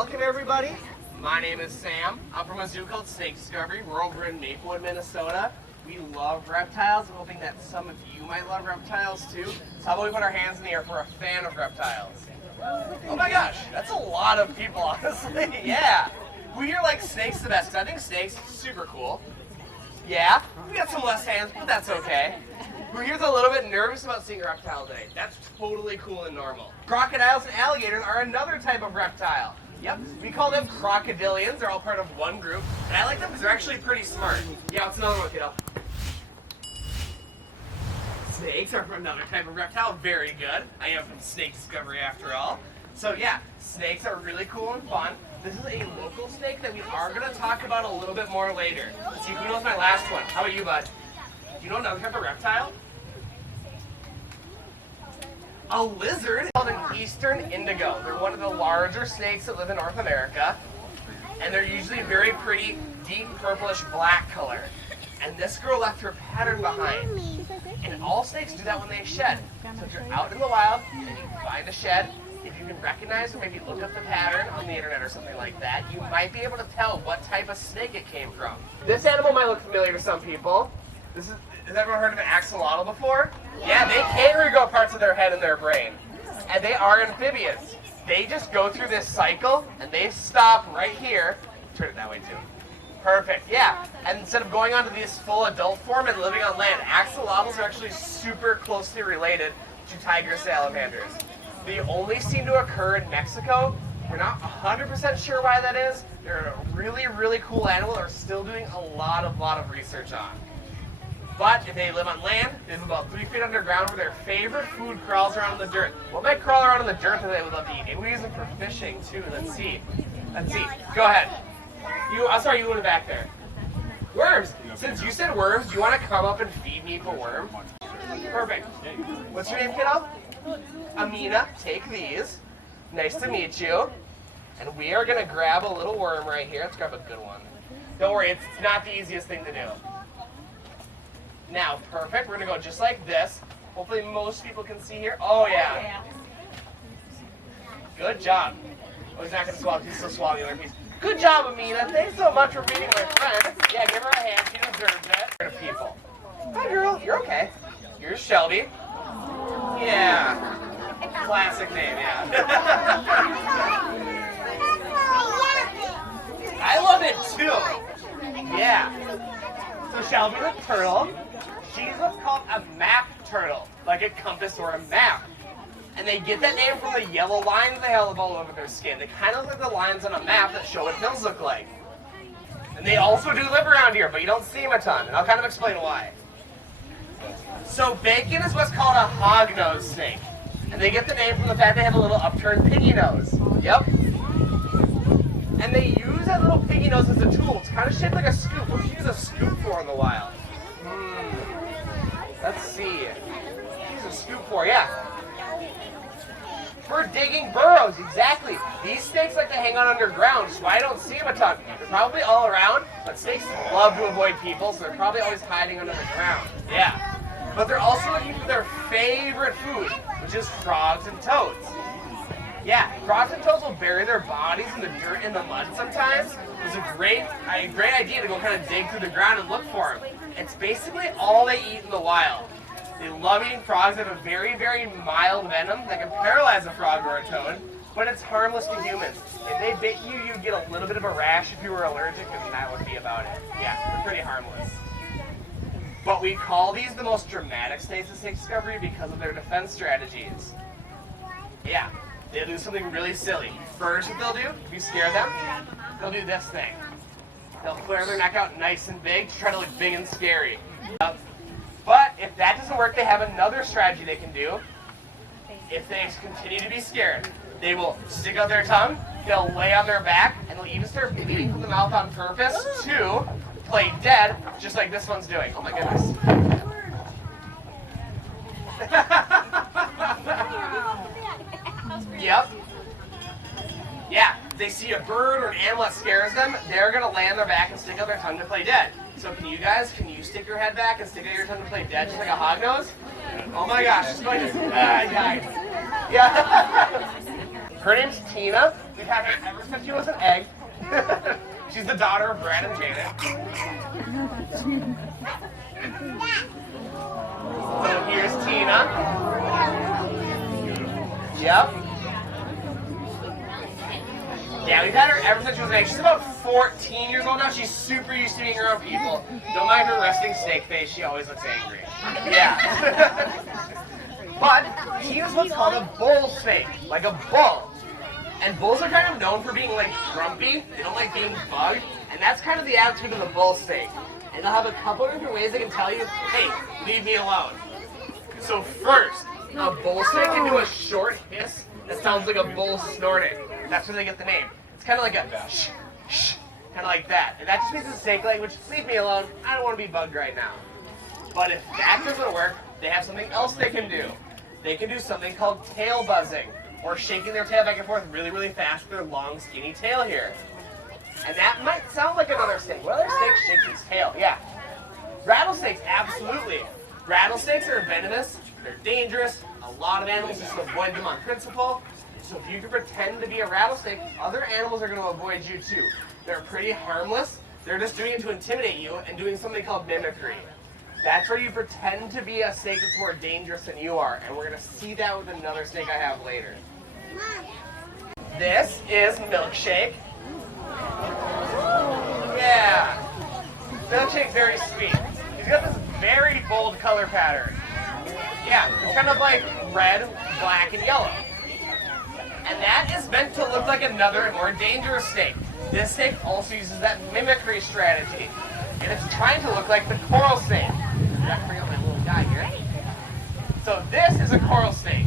welcome everybody. My name is Sam. I'm from a zoo called Snake Discovery. We're over in Maplewood, Minnesota. We love reptiles. I'm hoping that some of you might love reptiles too. So how about we put our hands in the air if we're a fan of reptiles? Oh my gosh, that's a lot of people, honestly. Yeah. We hear like snakes the best, 'cause I think snakes are super cool. Yeah, we got some less hands, but that's okay. We're here a little bit nervous about seeing a reptile today. That's totally cool and normal. Crocodiles and alligators are another type of reptile. Yep, we call them crocodilians. They're all part of one group. And I like them because they're actually pretty smart. Yeah, what's another one, kiddo? Snakes are another type of reptile. Very good. I am from Snake Discovery after all. So yeah, snakes are really cool and fun. This is a local snake that we are going to talk about a little bit more later. Let's see, who knows my last one? How about you, bud? Do you know another type of reptile? A lizard called an eastern indigo. They're one of the larger snakes that live in North America. And they're usually very pretty, deep purplish black color. And this girl left her pattern behind. And all snakes do that when they shed. So if you're out in the wild and you find a shed, if you can recognize or maybe look up the pattern on the internet or something like that, you might be able to tell what type of snake it came from. This animal might look familiar to some people. Has everyone heard of an axolotl before? Yeah, they can regrow parts of their head and their brain. And they are amphibians. They just go through this cycle and they stop right here. Turn it that way too. Perfect, yeah. And instead of going on to this full adult form and living on land, axolotls are actually super closely related to tiger salamanders. They only seem to occur in Mexico. We're not 100% sure why that is. They're a really, really cool animal that we're still doing a lot of research on. But if they live on land, they live about 3 feet underground where their favorite food crawls around in the dirt. What might crawl around in the dirt that they would love to eat? Maybe we use them for fishing too. Let's see. Go ahead. I'm sorry, you went back there. Worms. Since you said worms, do you want to come up and feed me a worm? Perfect. What's your name, kiddo? Amina. Take these. Nice to meet you. And we are going to grab a little worm right here. Let's grab a good one. Don't worry, it's not the easiest thing to do. Now, perfect. We're going to go just like this. Hopefully most people can see here. Oh, yeah. Good job. Oh, he's not going to swallow. He's still swallowing the other piece. Good job, Amina. Thanks so much for feeding my friend. Yeah, give her a hand. She deserves it. People. Hi, girl. You're okay. Here's Shelby. Yeah. Classic name, yeah. I love it, too. Yeah. So Shelby the turtle. She's what's called a map turtle, like a compass or a map. And they get that name from the yellow lines they have all over their skin. They kind of look like the lines on a map that show what hills look like. And they also do live around here, but you don't see them a ton, and I'll kind of explain why. So bacon is what's called a hognose snake. And they get the name from the fact they have a little upturned piggy nose. Yep. And they use that little piggy nose as a tool. It's kind of shaped like a scoop. What do you use a scoop for in the wild? Let's see. Use a scoop for, yeah. For digging burrows, exactly. These snakes like to hang out underground, so I don't see them a ton. They're probably all around, but snakes love to avoid people, so they're probably always hiding under the ground. Yeah. But they're also looking for their favorite food, which is frogs and toads. Yeah, frogs and toads will bury their bodies in the dirt and the mud sometimes. It's a great idea to go kind of dig through the ground and look for them. It's basically all they eat in the wild. They love eating frogs. They have a very, very mild venom that can paralyze a frog or a toad, but it's harmless to humans. If they bit you, you'd get a little bit of a rash if you were allergic, and that would be about it. Yeah, they're pretty harmless. But we call these the most dramatic snakes in Snake Discovery because of their defense strategies. Yeah, they'll do something really silly. First, what they'll do, if you scare them, they'll do this thing. They'll flare their neck out nice and big to try to look big and scary. But if that doesn't work, they have another strategy they can do. If they continue to be scared, they will stick out their tongue, they'll lay on their back, and they'll even start bleeding from the mouth on purpose to play dead, just like this one's doing. Oh my goodness. Yep. Yeah, if they see a bird or an animal that scares them, they're going to lay on their back and stick out their tongue to play dead. So can you stick your head back and stick out your tongue to play dead just like a hognose? Oh my gosh, it's going to die. Yeah. Her name's Tina. We've had her ever since she was an egg. She's the daughter of Brad and Janet. So here's Tina. Yep. Yeah, we've had her ever since she was an egg. She's about 14 years old now. She's super used to being around people. Don't mind her resting snake face. She always looks angry. Yeah. But Tina's what's called a bull snake, like a bull. And bulls are kind of known for being like grumpy. They don't like being bugged. And that's kind of the attitude of the bull snake. And they'll have a couple of different ways they can tell you, hey, leave me alone. So first, a bull snake can do a short hiss that sounds like a bull snorting. That's where they get the name. It's kind of like a shh, shh, kind of like that. And that just means in snake language, leave me alone. I don't want to be bugged right now. But if that doesn't work, they have something else they can do. They can do something called tail buzzing, or shaking their tail back and forth really, really fast with their long, skinny tail here. And that might sound like another snake. What other snake shakes its tail? Yeah. Rattlesnakes, absolutely. Rattlesnakes are venomous. They're dangerous. A lot of animals just avoid them on principle. So if you can pretend to be a rattlesnake, other animals are going to avoid you too. They're pretty harmless. They're just doing it to intimidate you and doing something called mimicry. That's where you pretend to be a snake that's more dangerous than you are. And we're going to see that with another snake I have later. This is Milkshake. Yeah. Milkshake's very sweet. He's got this very bold color pattern. Yeah, it's kind of like red, black, and yellow. And that is meant to look like another and more dangerous snake. This snake also uses that mimicry strategy. And it's trying to look like the coral snake. I bring up my little guy here. So this is a coral snake.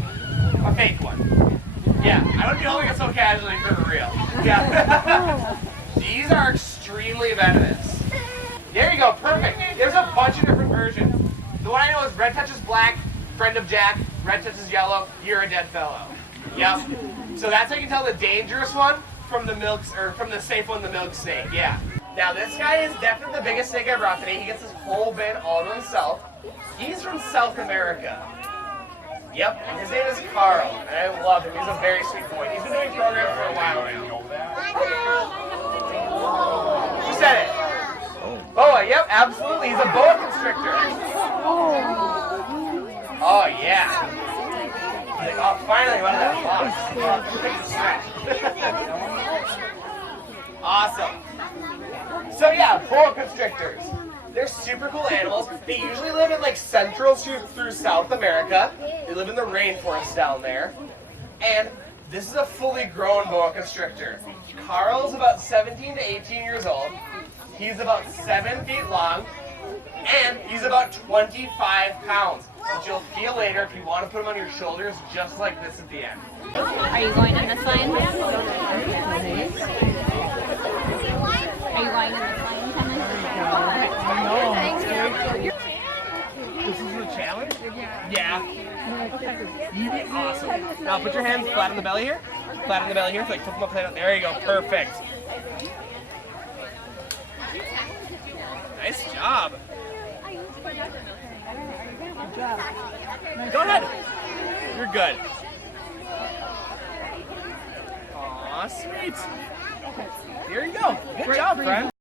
A fake one. Yeah, I wouldn't be holding it so casually for real. Yeah. These are extremely venomous. There you go, perfect. There's a bunch of different versions. The one I know is red touches black, friend of Jack, red touches yellow, you're a dead fellow. Yep. So that's how you can tell the dangerous one from the from the safe one, the milk snake. Yeah. Now this guy is definitely the biggest snake I brought today. He gets his whole bin all to himself. He's from South America. Yep, and his name is Carl, and I love him. He's a very sweet boy. He's been doing programs for a while now. Who said it? Boa, yep, absolutely. He's a boa constrictor. Oh, yeah. Like, oh, finally, one of that box. Awesome. So yeah, boa constrictors. They're super cool animals. They usually live in like central through South America. They live in the rainforest down there. And this is a fully grown boa constrictor. Carl's about 17 to 18 years old. He's about 7 feet long. And he's about 25 pounds. Which you'll feel later if you want to put him on your shoulders just like this at the end. Are you going in this line? Are you going in this line, This is the challenge? Yeah. You did awesome. Now put your hands flat on the belly here. Flat on the belly here. So like flip them upside down. There you go. Perfect. Nice job. Good job. Go ahead. You're good. Aw, sweet. Here you go. Good job, friend.